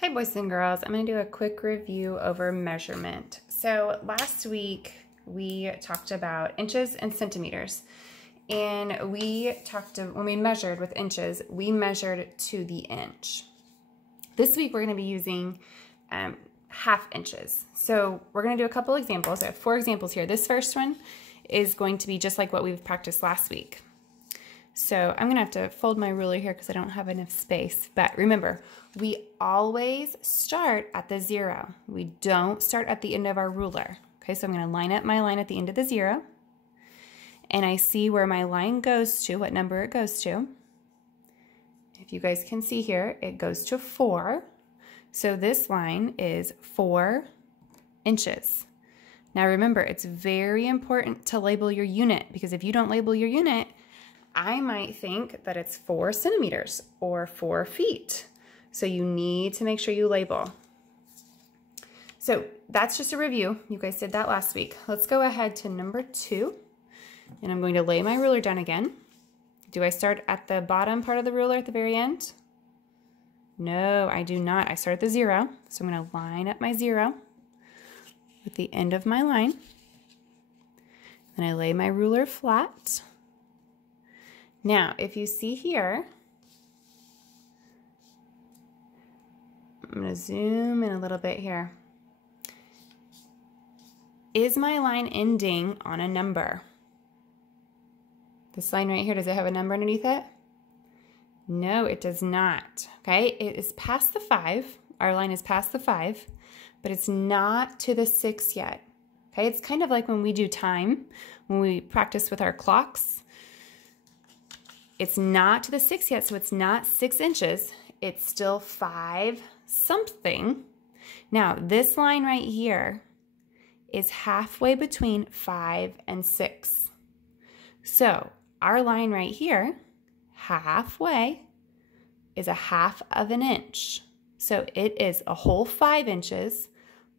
Hi boys and girls, I'm going to do a quick review over measurement. So last week we talked about inches and centimeters, and when we measured with inches, we measured to the inch. This week we're going to be using half inches. So we're going to do a couple examples. I have 4 examples here. This first one is going to be just like what we've practiced last week. So I'm gonna have to fold my ruler here because I don't have enough space. But remember, we always start at the 0. We don't start at the end of our ruler. Okay, so I'm gonna line up my line at the end of the 0. And I see where my line goes to, what number it goes to. If you guys can see here, it goes to 4. So this line is 4 inches. Now remember, it's very important to label your unit, because if you don't label your unit, I might think that it's 4 centimeters or 4 feet. So you need to make sure you label. So that's just a review. You guys did that last week. Let's go ahead to number 2. And I'm going to lay my ruler down again. Do I start at the bottom part of the ruler at the very end? No, I do not. I start at the 0. So I'm going to line up my 0 with the end of my line. Then I lay my ruler flat. Now, if you see here, I'm going to zoom in a little bit here. Is my line ending on a number? This line right here, does it have a number underneath it? No, it does not. Okay, it is past the 5. Our line is past the 5, but it's not to the 6 yet. Okay, it's kind of like when we do time, when we practice with our clocks. It's not to the 6 yet, so it's not 6 inches. It's still 5 something. Now, this line right here is halfway between 5 and 6. So our line right here, halfway, is a half of an inch. So it is a whole 5 inches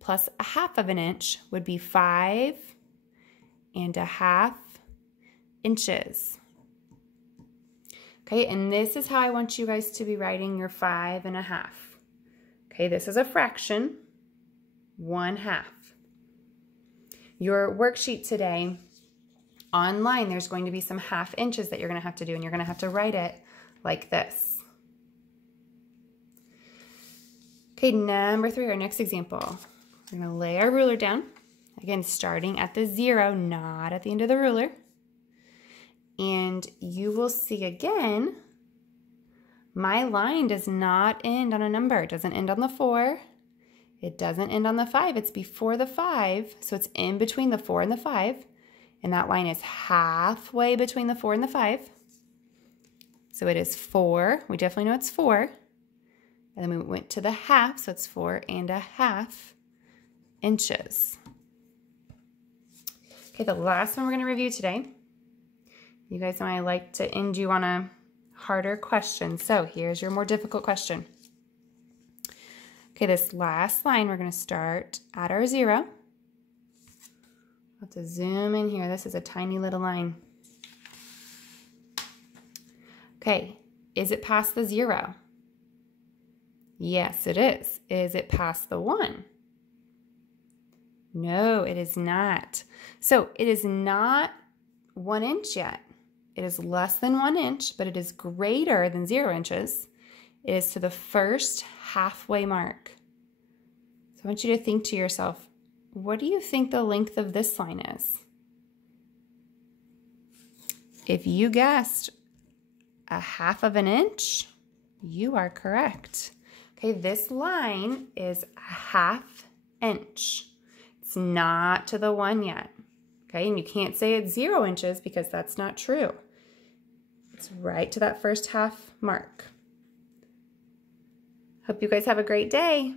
plus a half of an inch would be 5.5 inches. Okay, and this is how I want you guys to be writing your 5.5. Okay, this is a fraction, 1/2. Your worksheet today, online, there's going to be some half inches that you're going to have to do, and you're going to have to write it like this. Okay, number 3, our next example. We're going to lay our ruler down, again, starting at the 0, not at the end of the ruler. And you will see again, my line does not end on a number. It doesn't end on the 4. It doesn't end on the 5. It's before the 5. So it's in between the 4 and the 5. And that line is halfway between the 4 and the 5. So it is 4. We definitely know it's 4. And then we went to the half, so it's 4.5 inches. Okay, the last one we're going to review today. You guys know I like to end you on a harder question. So here's your more difficult question. Okay, this last line, we're going to start at our 0. I'll have to zoom in here. This is a tiny little line. Okay, is it past the 0? Yes, it is. Is it past the 1? No, it is not. So it is not 1 inch yet. It is less than 1 inch, but it is greater than 0 inches. It is to the first halfway mark. So I want you to think to yourself, what do you think the length of this line is? If you guessed a half of an inch, you are correct. Okay, this line is a half inch. It's not to the 1 yet. Okay, and you can't say it's 0 inches because that's not true. It's right to that first half mark. Hope you guys have a great day.